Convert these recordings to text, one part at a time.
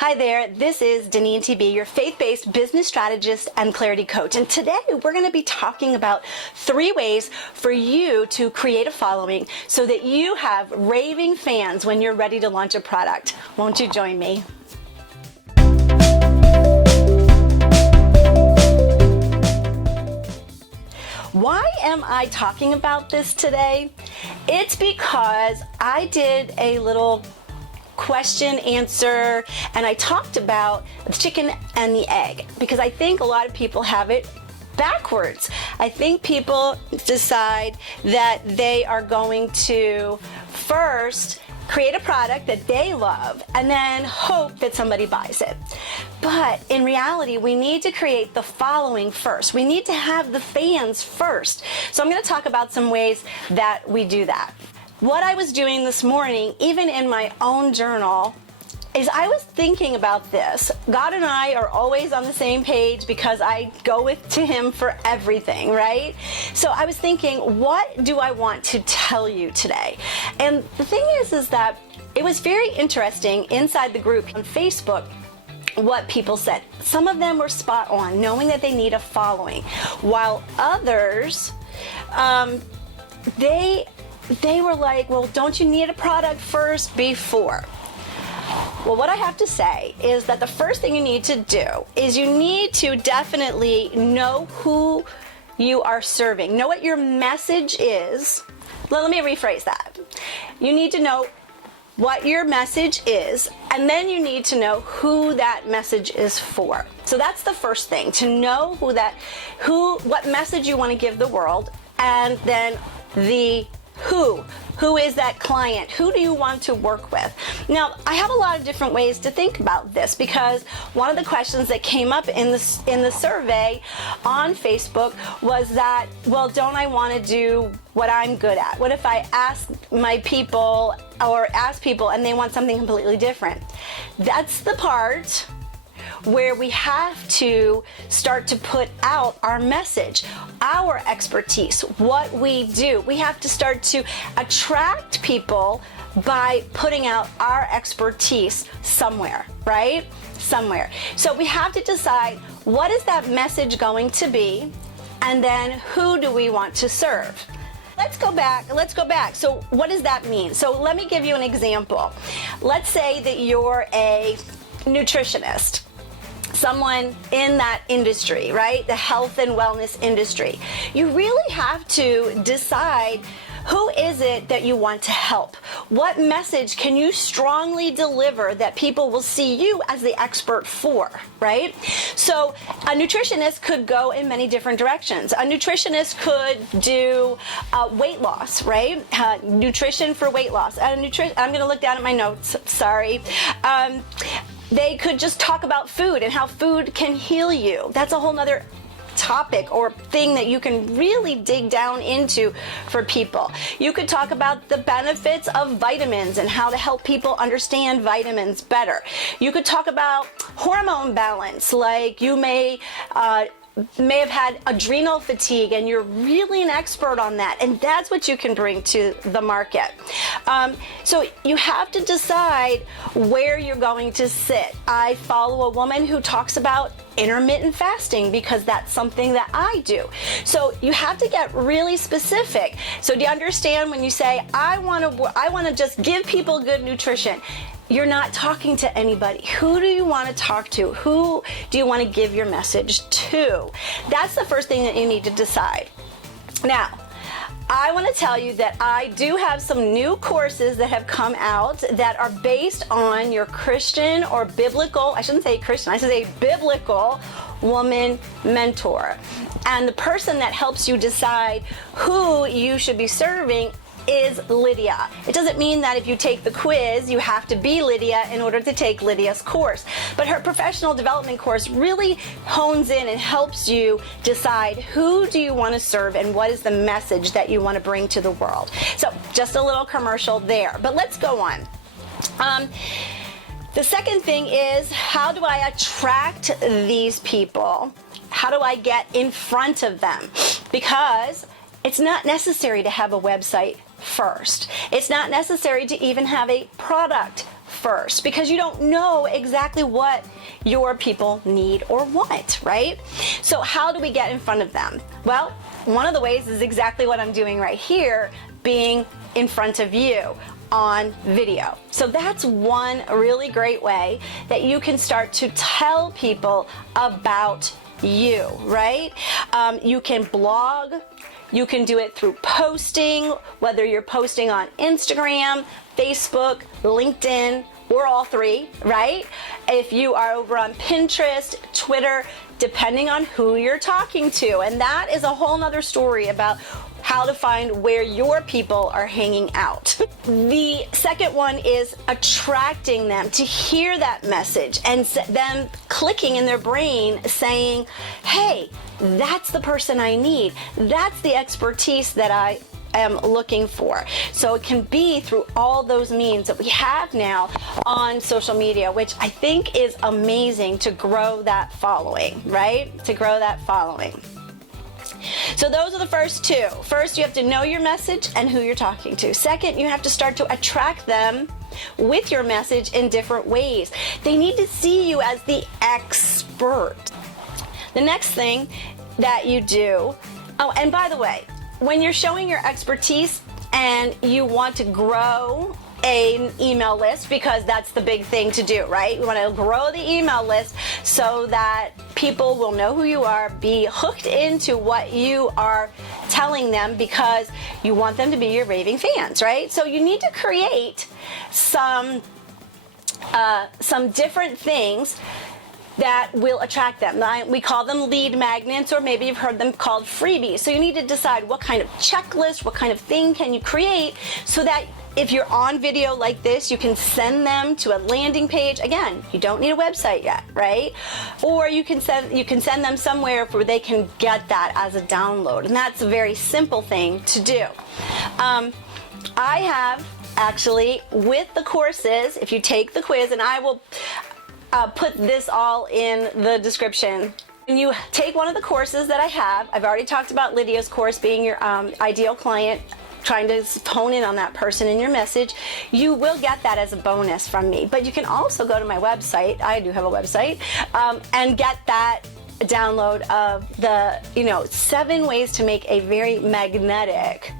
Hi there, this is Deneen TB, your faith-based business strategist and clarity coach. And today we're going to be talking about 3 ways for you to create a following so that you have raving fans when you're ready to launch a product. Won't you join me? Why am I talking about this today? It's because I did a little question answer and I talked about the chicken and the egg because I think a lot of people have it backwards. I think people decide that they are going to first create a product that they love and then hope that somebody buys it. But in reality, we need to create the following first. We need to have the fans first. So I'm going to talk about some ways that we do that. What I was doing this morning, even in my own journal, is I was thinking about this. God and I are always on the same page because I go to Him for everything, right? So I was thinking, what do I want to tell you today? And the thing is that it was very interesting inside the group on Facebook what people said. Some of them were spot on, knowing that they need a following, while others, they were like, well, don't you need a product first before? Well, what I have to say is that the first thing you need to do is you need to definitely know who you are serving. Know what your message is. Let me rephrase that. You need to know what your message is, and then you need to know who that message is for. So that's the first thing, to know what message you want to give the world, and then the who is that client? Who do you want to work with? Now, I have a lot of different ways to think about this because one of the questions that came up in the survey on Facebook was that, well, don't I want to do what I'm good at? What if I ask my people or ask people and they want something completely different? That's the part where we have to start to put out our message, our expertise, what we do. We have to start to attract people by putting out our expertise somewhere, right? Somewhere. So we have to decide, what is that message going to be, and then who do we want to serve? Let's go back. So what does that mean? So let me give you an example. Let's say that you're a nutritionist, someone in that industry, right? The health and wellness industry. You really have to decide, who is it that you want to help? What message can you strongly deliver that people will see you as the expert for, right? So a nutritionist could go in many different directions. A nutritionist could do weight loss, right? Nutrition for weight loss. I'm going to look down at my notes, sorry. They could just talk about food and how food can heal you. That's a whole nother topic or thing that you can really dig down into for people. You could talk about the benefits of vitamins and how to help people understand vitamins better. You could talk about hormone balance, like you may have had adrenal fatigue and you're really an expert on that, and that's what you can bring to the market. So you have to decide where you're going to sit. I follow a woman who talks about intermittent fasting because that's something that I do. So you have to get really specific. So do you understand when you say, I want to just give people good nutrition? You're not talking to anybody. Who do you want to talk to? Who do you want to give your message to? That's the first thing that you need to decide. Now, I want to tell you that I do have some new courses that have come out that are based on your Christian or biblical, I shouldn't say Christian, I should say biblical woman mentor. And the person that helps you decide who you should be serving is Lydia. It doesn't mean that if you take the quiz, you have to be Lydia in order to take Lydia's course. But her professional development course really hones in and helps you decide who do you want to serve and what is the message that you want to bring to the world. So just a little commercial there, but let's go on. The second thing is, how do I attract these people? How do I get in front of them? Because it's not necessary to have a website first. It's not necessary to even have a product first because you don't know exactly what your people need or want, right? So how do we get in front of them? Well, one of the ways is exactly what I'm doing right here, being in front of you on video. So that's one really great way that you can start to tell people about you, right? You can blog, you can do it through posting, whether you're posting on Instagram, Facebook, LinkedIn, or all three, right? If you are over on Pinterest, Twitter, depending on who you're talking to. And that is a whole nother story about how to find where your people are hanging out. The second one is attracting them to hear that message and them clicking in their brain saying, hey, that's the person I need. That's the expertise that I am looking for. So it can be through all those means that we have now on social media, which I think is amazing to grow that following, right? To grow that following. So those are the first two. First, you have to know your message and who you're talking to. Second, you have to start to attract them with your message in different ways. They need to see you as the expert. The next thing that you do, oh, and by the way, when you're showing your expertise and you want to grow an email list, because that's the big thing to do, right? You want to grow the email list so that people will know who you are, be hooked into what you are telling them because you want them to be your raving fans, right? So you need to create some different things that will attract them. We call them lead magnets, or maybe you've heard them called freebies. So you need to decide what kind of checklist, what kind of thing can you create so that if you're on video like this, you can send them to a landing page. Again, you don't need a website yet, right? Or you can send them somewhere where they can get that as a download. And that's a very simple thing to do. I have actually, with the courses, if you take the quiz, and I will put this all in the description. When you take one of the courses that I have, I've already talked about Lydia's course, being your ideal client, trying to hone in on that person in your message, you will get that as a bonus from me. But you can also go to my website, I do have a website, and get that download of the 7 ways to make a very magnetic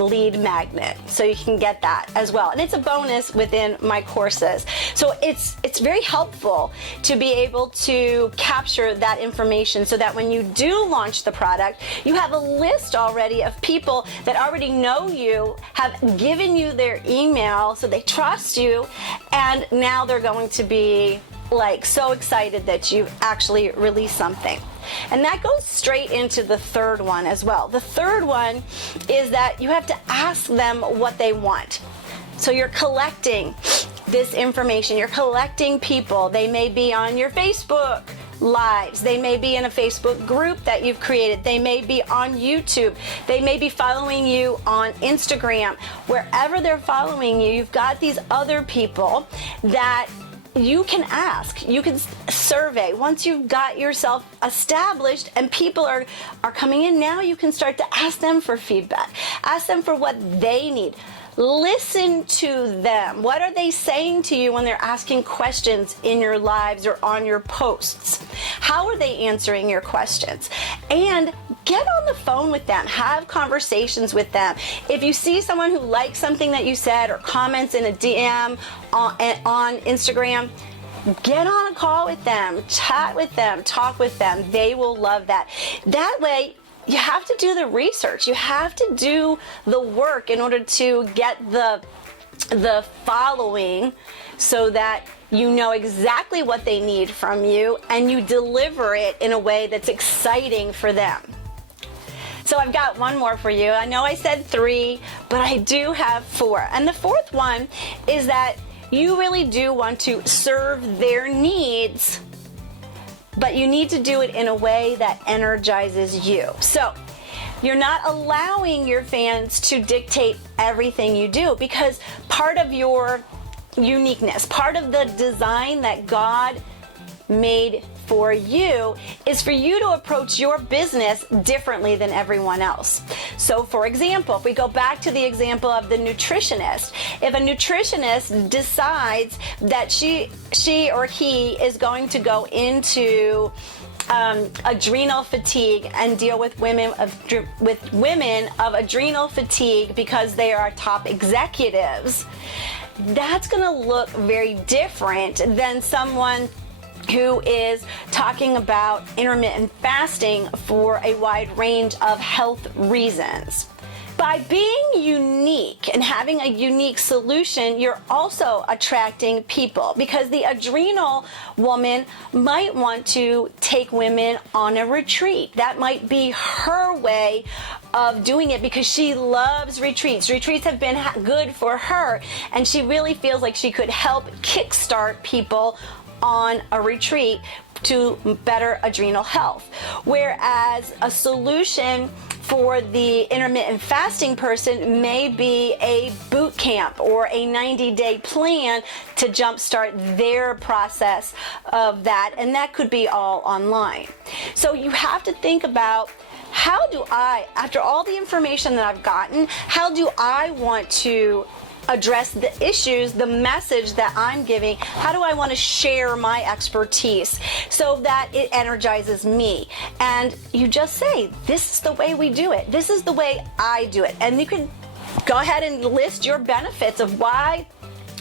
lead magnet. So you can get that as well. And it's a bonus within my courses. So it's very helpful to be able to capture that information so that when you do launch the product, you have a list already of people that already know you, have given you their email, so they trust you, and now they're going to be like so excited that you actually released something. And that goes straight into the third one as well. The third one is that you have to ask them what they want. So you're collecting this information. You're collecting people. They may be on your Facebook lives. They may be in a Facebook group that you've created. They may be on YouTube. They may be following you on Instagram. Wherever they're following you, you've got these other people that you can ask, you can survey. Once you've got yourself established and people are coming in, now you can start to ask them for feedback. Ask them for what they need. Listen to them. What are they saying to you when they're asking questions in your lives or on your posts? How are they answering your questions? And get on the phone with them. Have conversations with them. If you see someone who likes something that you said or comments in a DM on Instagram, get on a call with them, chat with them, talk with them. They will love that. That way, you have to do the research. You have to do the work in order to get the following so that you know exactly what they need from you and you deliver it in a way that's exciting for them. So I've got one more for you. I know I said 3, but I do have 4. And the fourth one is that you really do want to serve their needs, but you need to do it in a way that energizes you. So you're not allowing your fans to dictate everything you do, because part of your uniqueness, part of the design that God made for you is for you to approach your business differently than everyone else. So for example, if we go back to the example of the nutritionist, if a nutritionist decides that she or he is going to go into adrenal fatigue and deal with women of adrenal fatigue because they are top executives, that's going to look very different than someone who is talking about intermittent fasting for a wide range of health reasons. By being unique and having a unique solution, you're also attracting people, because the adrenal woman might want to take women on a retreat. That might be her way of doing it because she loves retreats. Retreats have been good for her, and she really feels like she could help kickstart people on a retreat to better adrenal health. Whereas a solution for the intermittent fasting person may be a boot camp or a 90-day plan to jumpstart their process of that, and that could be all online. So you have to think about, how do I, after all the information that I've gotten, how do I want to address the issues, the message that I'm giving? How do I want to share my expertise so that it energizes me? And you just say, this is the way we do it. This is the way I do it. And you can go ahead and list your benefits of why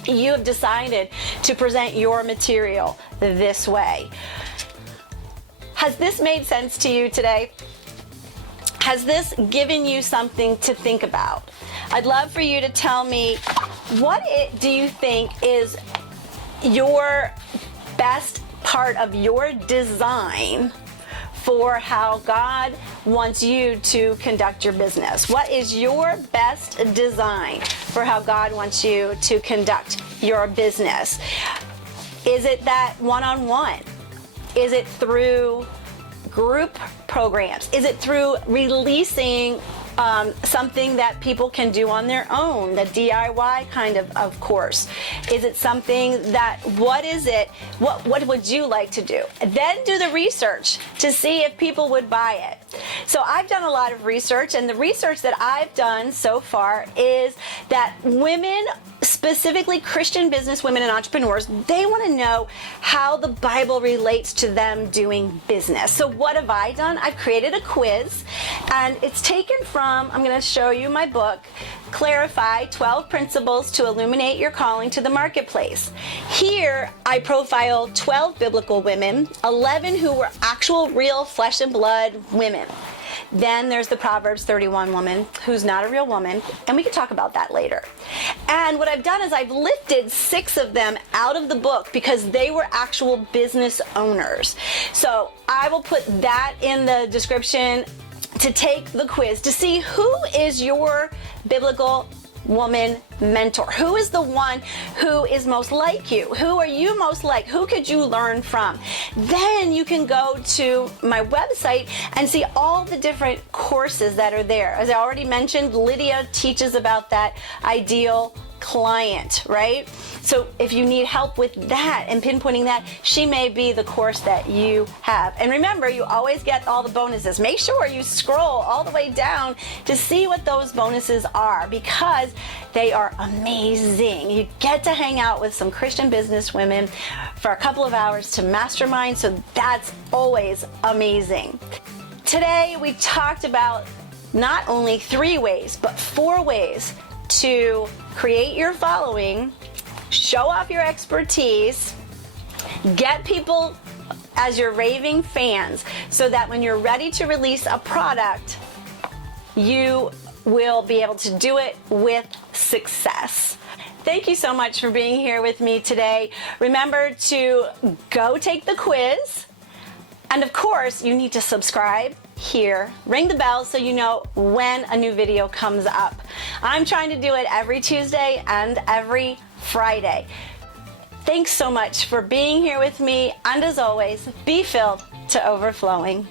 you have decided to present your material this way. Has this made sense to you today? Has this given you something to think about? I'd love for you to tell me, what do you think is your best part of your design for how God wants you to conduct your business? What is your best design for how God wants you to conduct your business? Is it that one-on-one? Is it through group programs? Is it through releasing something that people can do on their own, the DIY kind of course? Is it something that, what is it, what would you like to do? Then do the research to see if people would buy it. So I've done a lot of research, and the research that I've done so far is that women, specifically Christian business women and entrepreneurs, they want to know how the Bible relates to them doing business. So what have I done? I've created a quiz, and it's taken from, I'm going to show you my book, Clarify 12 Principles to Illuminate Your Calling to the Marketplace. Here, I profile 12 biblical women, 11 who were actual, real, flesh and blood women. Then there's the Proverbs 31 woman who's not a real woman, and we can talk about that later. And what I've done is I've lifted 6 of them out of the book because they were actual business owners. So I will put that in the description to take the quiz to see who is your biblical woman mentor. Who is the one who is most like you? Who are you most like? Who could you learn from? Then you can go to my website and see all the different courses that are there. As I already mentioned, Lydia teaches about that ideal client, right? So if you need help with that and pinpointing that, she may be the course that you have. And remember, you always get all the bonuses. Make sure you scroll all the way down to see what those bonuses are, because they are amazing. You get to hang out with some Christian business women for a couple of hours to mastermind, so that's always amazing. Today, we talked about not only 3 ways, but 4 ways to create your following, show off your expertise, get people as your raving fans, so that when you're ready to release a product, you will be able to do it with success. Thank you so much for being here with me today. Remember to go take the quiz. And of course, you need to subscribe here, ring the bell so you know when a new video comes up. I'm trying to do it every Tuesday and every Friday. Thanks so much for being here with me, and as always, be filled to overflowing.